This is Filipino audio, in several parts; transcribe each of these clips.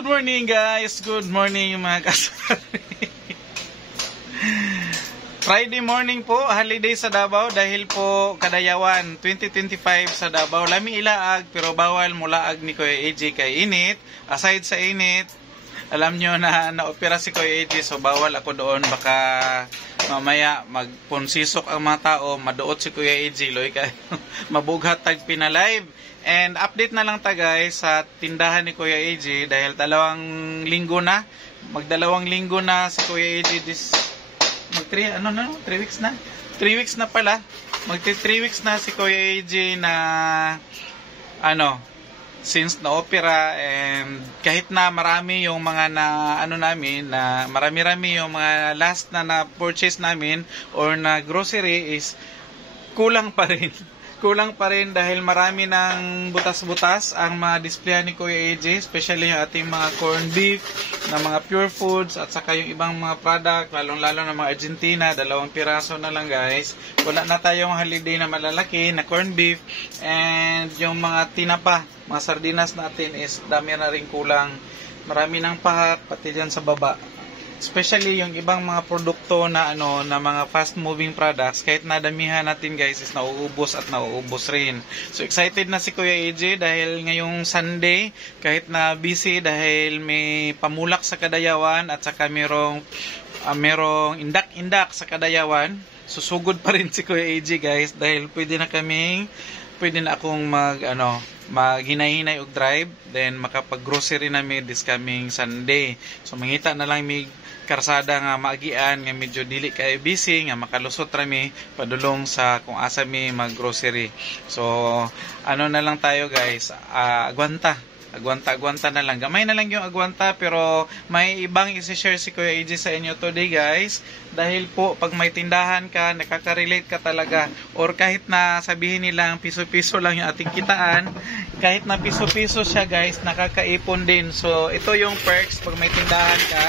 Good morning guys! Good morning mga kasari. Friday morning po, holiday sa Davao dahil po Kadayawan 2025 sa Davao. Lami ilaag pero bawal mulaag ni Kuya AJ kay init. Aside sa init, alam nyo na naopera si Kuya AJ so bawal ako doon. Baka mamaya magpunsisok ang mga tao, maduot si Kuya AJ. Loy kayo, mabughat tag pinalive. And update na lang ta guys sa tindahan ni Kuya AJ dahil magdalawang linggo na si Kuya AJ mag 3 weeks na. 3 weeks na pala. 3 weeks na si Kuya AJ na since na-opera, and kahit na marami yung mga marami yung mga last na purchase namin or na grocery is kulang pa rin dahil marami ng butas-butas ang mga display ni Kuya AJ, especially yung ating mga corned beef na mga pure foods at saka yung ibang mga product, lalong-lalo na mga Argentina, 2 piraso na lang guys. Wala na tayong holiday na malalaki na corned beef, and yung mga tinapa, mga sardinas natin is dami na rin kulang. Marami ng pahat, pati dyan sa baba. Especially yung ibang mga produkto na mga fast moving products, kahit nadamihan natin guys is nauubos rin. So excited na si Kuya AJ dahil ngayong Sunday, kahit na busy dahil may pamulak sa Kadayawan at saka merong indak-indak sa Kadayawan, susugod pa rin si Kuya AJ guys dahil pwede na akong maghinay-hinay og drive, then makapag-grocery na mi this coming Sunday. So mangita na lang mi karsada nga maagian nga medyo dili kay busy nga makalusot rami padulong sa kung asa mi mag-grocery. So na lang tayo guys, agwanta na lang. Gamay na lang yung agwanta, pero may ibang i-share si Kuya AJ sa inyo today guys. Dahil po pag may tindahan ka, nakaka-relate ka talaga, or kahit na sabihin nilang piso-piso lang yung ating kitaan, kahit na piso-piso siya guys, nakakaipon din. So ito yung perks pag may tindahan ka.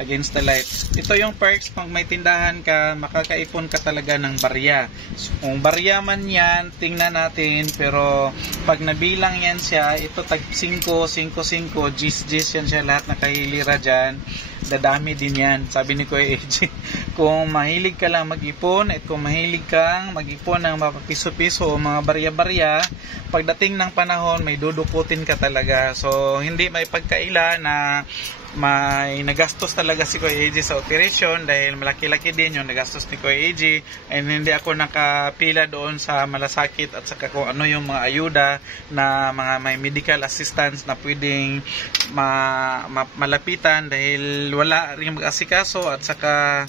Against the light. Ito yung perks pag may tindahan ka, makakaipon ka talaga ng barya. So, kung barya man yan, tingnan natin, pero pag nabilang yan siya, ito tag 5, 5, 5, gis yan siya, lahat nakahilira dyan. Dadami din yan, sabi ni Kuya AJ. Kung mahilig ka lang mag-ipon, at kung mahilig kang mag-ipon ng mga piso-piso o mga barya-barya, pagdating ng panahon, may dudukutin ka talaga. So, hindi may pagkaila na may nagastos talaga si Kuya AJ sa operation dahil malaki-laki din yung nagastos ni Kuya AJ, and hindi ako nakapila doon sa malasakit at saka kung ano yung mga ayuda na mga may medical assistance na pwedeng malapitan dahil wala rin mag-asikaso, at saka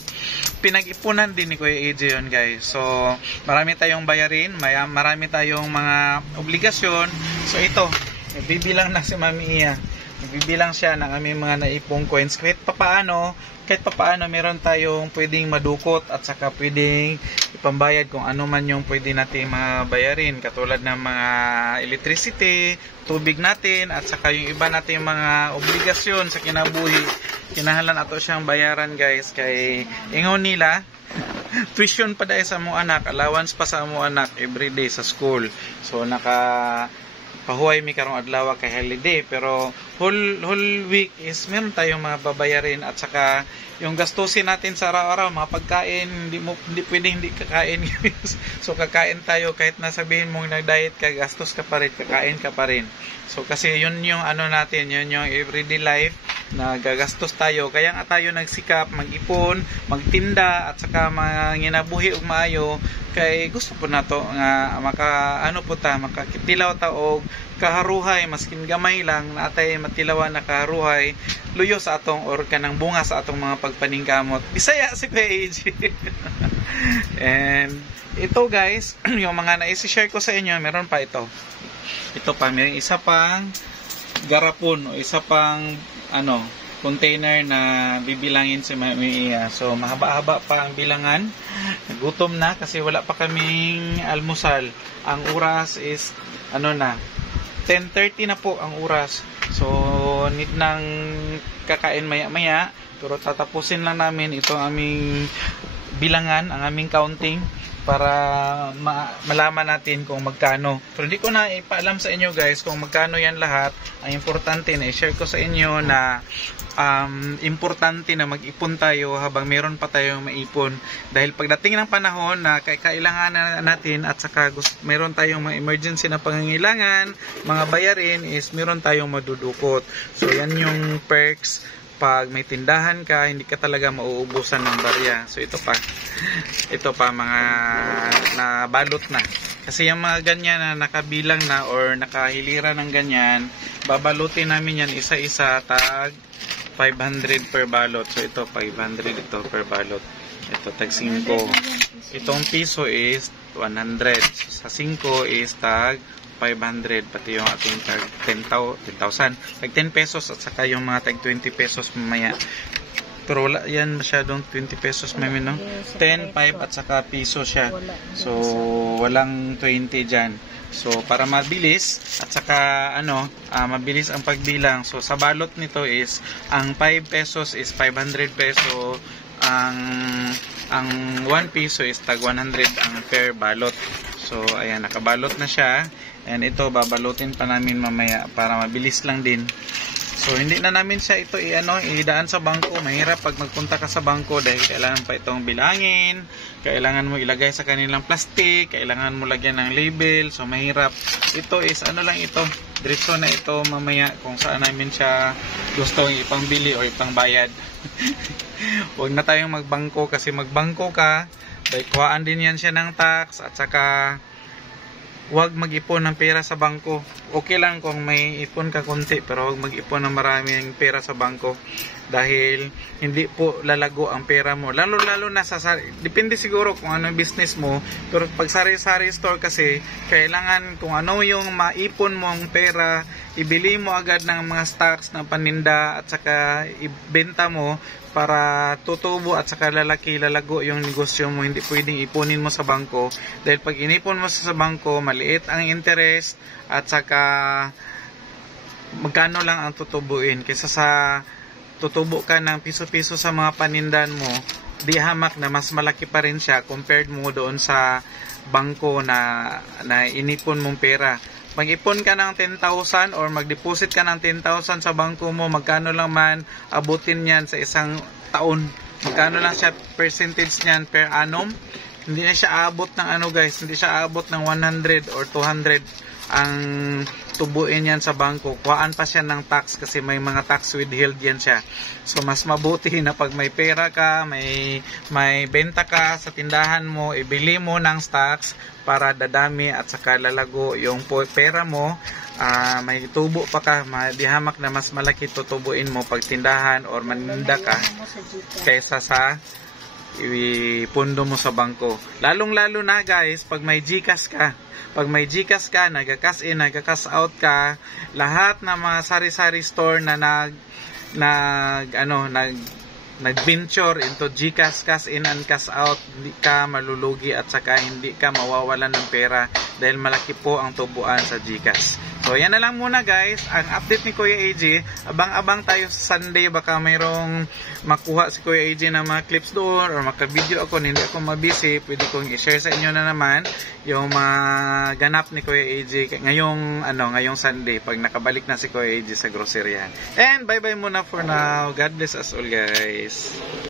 pinag-ipunan din ni Kuya AJ yun guys. So marami tayong bayarin, marami tayong mga obligasyon. So ito, bibilang na si Mami Iya. Nagbibilang siya ng aming mga naipong coins. Kahit papaano meron tayong pwedeng madukot at saka pwedeng ipambayad kung ano man yung pwede natin mabayarin. Katulad ng mga electricity, tubig natin, at saka yung iba natin mga obligasyon sa kinabuhi. Kinahanglan ato siyang bayaran guys, kay ingon nila tuition pa dahil sa mo anak, allowance pa sa mo anak everyday sa school. So pahuway mi karong adlaw kay holiday, pero whole week is meron tayong mga babayarin, at saka yung gastusin natin sa araw-araw, mga pagkain, hindi pwedeng hindi kakain. So kakain tayo kahit nasabihin mong nag-diet ka, gastos ka pa rin, kakain ka pa rin. So kasi yun yung natin, yun yung everyday life na gagastos tayo. Kaya nga tayo nagsikap mag-ipon, magtinda, at saka manginabuhi og maayo, kay gusto po nato nga makakitilaw ta og kaharuhay, maskin gamay lang natay matilawan na kaharuhay, luyo sa atong or kanang bunga sa atong mga pagpaningkamot. Bisaya si Kuya AJ. And ito guys, yung mga na-share ko sa inyo, meron pa ito pa, may isa pang garapon o isa pang container na bibilangin si Mami Iya. So mahaba-haba pa ang bilangan. Gutom na kasi wala pa kaming almusal. Ang oras is 10:30 na po ang oras. So need nang kakain maya-maya, pero tatapusin lang namin ito aming bilangan, ang aming counting. para malaman natin kung magkano. Pero hindi ko na ipaalam sa inyo guys kung magkano yan lahat. Ang importante na i-share ko sa inyo na importante na mag-ipon tayo habang meron pa tayong maipon. Dahil pagdating ng panahon na kailangan natin at saka meron tayong mga emergency na pangangailangan, mga bayarin is meron tayong madudukot. So yan yung perks. Pag may tindahan ka, hindi ka talaga mauubusan ng barya. So ito pa mga nabalot na. Kasi yung mga ganyan na nakabilang na or nakahilira ng ganyan, babalutin namin yan isa-isa, tag 500 per balot. So ito 500 ito per balot. Ito tag 5. Itong piso is 100. Sa 5 is tag 500, pati yung ating tag 10,000, tag 10 pesos at saka yung mga tag 20 pesos mamaya. Pero wala yan masyadong 20 pesos may no? 10, 5 at saka piso siya. So walang 20 dyan. So para mabilis at saka mabilis ang pagbilang. So sa balot nito is ang 5 pesos is 500 peso, ang 1 piso is tag 100 ang per balot. So ayan, nakabalot na siya. And ito babalutin pa namin mamaya para mabilis lang din. So hindi na namin siya ito idaan sa bangko. Mahirap pag magpunta ka sa bangko dahil kailangan pa itong bilangin, kailangan mo ilagay sa kanilang plastic, kailangan mo lagyan ng label. So mahirap. Ito is lang ito. Diretso na ito mamaya kung saan namin siya gusto ipangbili o ipangbayad. Huwag na tayong magbangko kasi magbangko ka, dahil kuhaan din yan siya ng tax at saka huwag mag-ipon ng pera sa bangko. Okay lang kung may ipon ka konti, pero huwag mag-ipon ng maraming pera sa bangko dahil hindi po lalago ang pera mo. Lalo na depende siguro kung ano yung business mo, pero pag sari-sari store kasi, kailangan kung ano yung maipon mong pera, ibili mo agad ng mga stocks ng paninda at saka ibenta mo para tutubo at saka lalago yung negosyo mo. Hindi pwedeng ipunin mo sa bangko dahil pag inipon mo sa bangko, maliit ang interest at saka magkano lang ang tutubuin kaysa sa tutubo ka ng piso-piso sa mga panindan mo, di hamak na mas malaki pa rin siya compared mo doon sa bangko na inipon mong pera. Mag-ipon ka ng 10,000 or mag-deposit ka ng 10,000 sa bangko mo, magkano lang man abutin yan sa isang taon? Magkano lang siya percentage niyan per annum? Hindi na siya aabot ng guys, hindi siya aabot ng 100 or 200 ang tubuin yan sa bangko. Kuhaan pa siya ng tax kasi may mga tax withheld yan siya. So mas mabuti na pag may pera ka, may benta ka sa tindahan mo, ibili mo ng stocks para dadami at saka lalago yung pera mo. May tubo pa ka, dihamak na mas malaki tutubuin mo pag tindahan or maninda ka kaysa sa ipundo mo sa bangko. Lalong-lalo na guys, pag may GCash ka. Pag may GCash ka, nag-cash in, nag-cash out ka, lahat ng mga sari-sari store na nag-venture into GCash, cash in and cash out, hindi ka malulugi at saka hindi ka mawawalan ng pera dahil malaki po ang tubuan sa GCash. So yan na lang muna guys, ang update ni Kuya AJ. Abang-abang tayo sa Sunday, baka mayroong makuha si Kuya AJ na mga clips doon or maka-video ako, hindi ako mabisi, pwede kong i-share sa inyo na naman yung mga ganap ni Kuya AJ ngayong Sunday pag nakabalik na si Kuya AJ sa groceryan. And bye-bye muna for now. God bless us all guys.